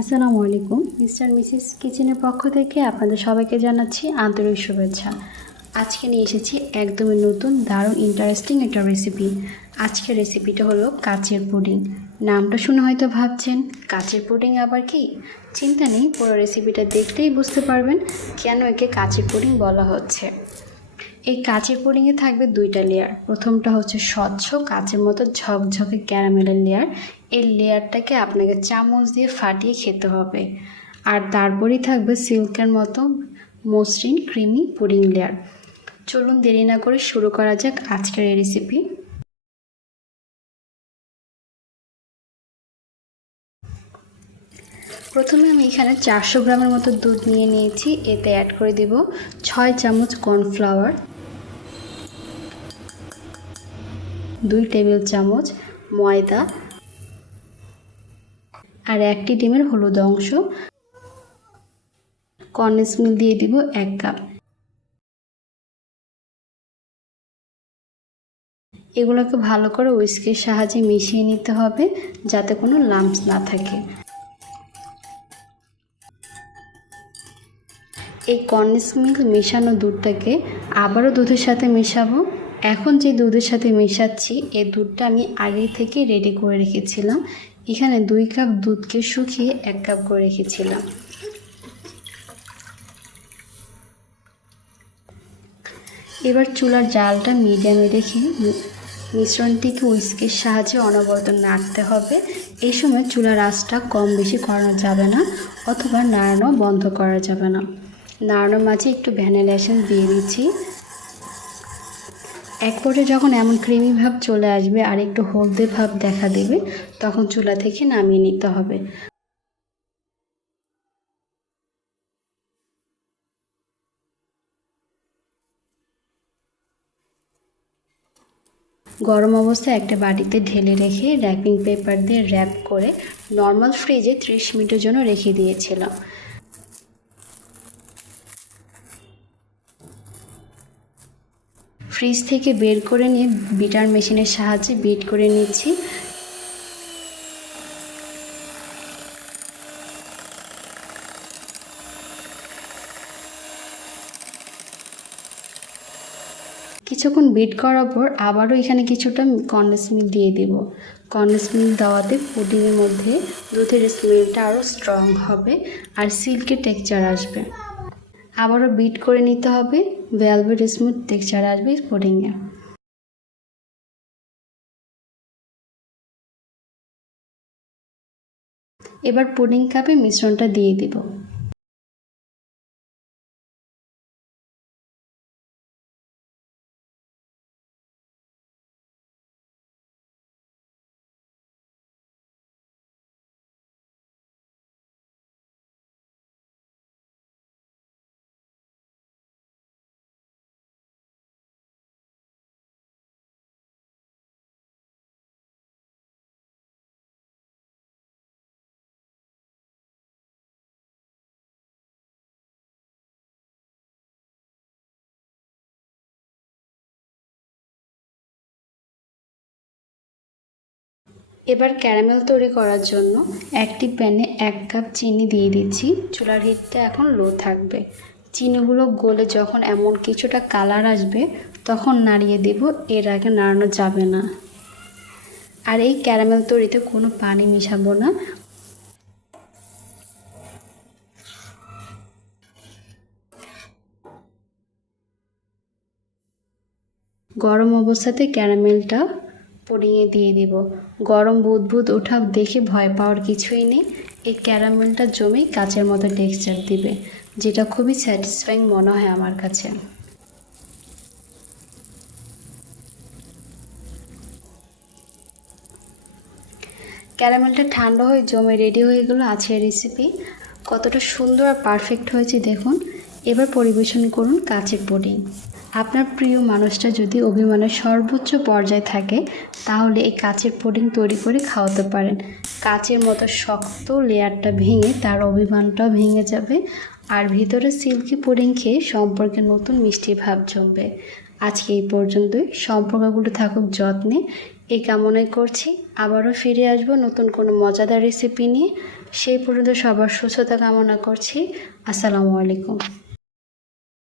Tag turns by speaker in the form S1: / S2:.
S1: আসসালামু আলাইকুম। Mister Mrs কিচেনের পক্ষ থেকে আপনাদের সবাইকে জানাচ্ছি আন্তরিক শুভেচ্ছা। আজকে নিয়ে এসেছি একদমই নতুন, দারুণ ইন্টারেস্টিং একটা রেসিপি আজকের রেসিপিটা হলো কাচের পুডিং। নামটা শুনে হয়তো ভাবছেন, কাচের পুডিং আবার কি? চিন্তা নেই, পুরো রেসিপিটা দেখতেই বুঝতে পারবেন কেন একে কাচের পুডিং বলা হচ্ছে। এই কাঁচের পুডিংয়ে থাকবে দুইটা লেয়ার প্রথমটা হচ্ছে স্বচ্ছ কাঁচের মতো ঝকঝকে ক্যারামেলের লেয়ার এই লেয়ারটাকে আপনাকে চামচ দিয়ে ফাটিয়ে খেতে হবে। আর তারপরেই থাকবে সিল্কের মতো মসৃণ ক্রিমি পুডিং লেয়ার চলুন দেরি না করে শুরু করা যাক আজকের এই রেসিপি প্রথমে আমি এখানে চারশো গ্রামের মতো দুধ নিয়ে নিয়েছি। এতে অ্যাড করে দিব ছয় চামচ কর্নফ্লাওয়ার দুই টেবিল চামচ ময়দা আর একটি ডিমের হলুদ অংশ। কর্নেস মিল দিয়ে দিব এক কাপ। এগুলোকে ভালো করে উইস্কির সাহায্যে মিশিয়ে নিতে হবে যাতে কোনো লাম্পস না থাকে। এই কর্নেস মিল্ক মেশানো দুধটাকে আবারও দুধের সাথে মেশাবো। এখন যে দুধের সাথে মেশাচ্ছি এই দুধটা আমি আগে থেকে রেডি করে রেখেছিলাম। এখানে দুই কাপ দুধকে শুকিয়ে এক কাপ করে রেখেছিলাম। এবার চুলার জালটা মিডিয়ামে রেখে মিশ্রণটিকে উইস্কের সাহায্যে অনবরত নাড়তে হবে। এই সময় চুলার আঁচটা কম বেশি করানো যাবে না, অথবা নাড়ানো বন্ধ করা যাবে না। নাড়ানোর মাঝে একটু ভ্যানিলা এসেন্স দিয়ে দিচ্ছি। এক পরে যখন এমন ক্রিমি ভাব চলে আসবে, আর একটু হলদে ভাব দেখা দেবে, তখন চুলা থেকে নামিয়ে নিতে হবে। গরম অবস্থায় একটা বাটিতে ঢেলে রেখে র্যাপিং পেপার দিয়ে র্যাপ করে নর্মাল ফ্রিজে ত্রিশ মিনিটের জন্য রেখে দিয়েছিলাম। ফ্রিজ থেকে বের করে নিয়ে বিটার মেশিনের সাহায্যে বিট করে নিচ্ছি। কিছুক্ষণ বিট করার পর আবারও এখানে কিছুটা কন্ডেন্স মিল্ক দিয়ে দেব। কন্ডেন্স মিল্ক দেওয়াতে পুডিংয়ের মধ্যে দুধের স্মেলটা আরও স্ট্রং হবে আর সিল্কের টেক্সচার আসবে। আবারও বিট করে নিতে হবে। ভেলভেট স্মুথ টেক্সচার আসবে পুডিংয়ে এবার পুডিং কাপে মিশ্রণটা দিয়ে দিব। এবার ক্যারামেল তৈরি করার জন্য একটি প্যানে এক কাপ চিনি দিয়ে দিচ্ছি। চুলার হিটটা এখন লো থাকবে। চিনিগুলো গলে যখন এমন কিছুটা কালার আসবে, তখন নাড়িয়ে দেব, এর আগে নাড়ানো যাবে না। আর এই ক্যারামেল তৈরিতে কোনো পানি মিশাবো না। গরম অবস্থাতে ক্যারামেলটা পুডিংয়ে দিয়ে দিব। গরম বুদবুদ ওঠা দেখে ভয় পাওয়ার কিছুই নেই। এই ক্যারামেলটা জমেই কাচের মতো টেক্সচার দিবে, যেটা খুবই স্যাটিসফাইং মনে হয় আমার কাছে। ক্যারামেলটা ঠান্ডা হয়ে জমে রেডি হয়ে গেলো আছে রেসিপি কতটা সুন্দর আর পারফেক্ট হয়েছে দেখুন। এবার পরিবেশন করুন কাচের পুডিং। আপনার প্রিয় মানুষটা যদি অভিমানের সর্বোচ্চ পর্যায়ে থাকে, তাহলে এই কাচের পুডিং তৈরি করে খাওয়াতে পারেন। কাচের মতো শক্ত লেয়ারটা ভেঙে তার অভিমানটাও ভেঙে যাবে আর ভিতরে সিল্কি পুডিং খেয়ে সম্পর্কে নতুন মিষ্টি ভাব জমবে। আজকে এই পর্যন্তই। সম্পর্কগুলো থাকুক যত্নে। এই কামনাই করছি। আবারও ফিরে আসব নতুন কোনো মজাদার রেসিপি নিয়ে। সেই পর্যন্ত সবার সুস্থতা কামনা করছি। আসসালামু আলাইকুম।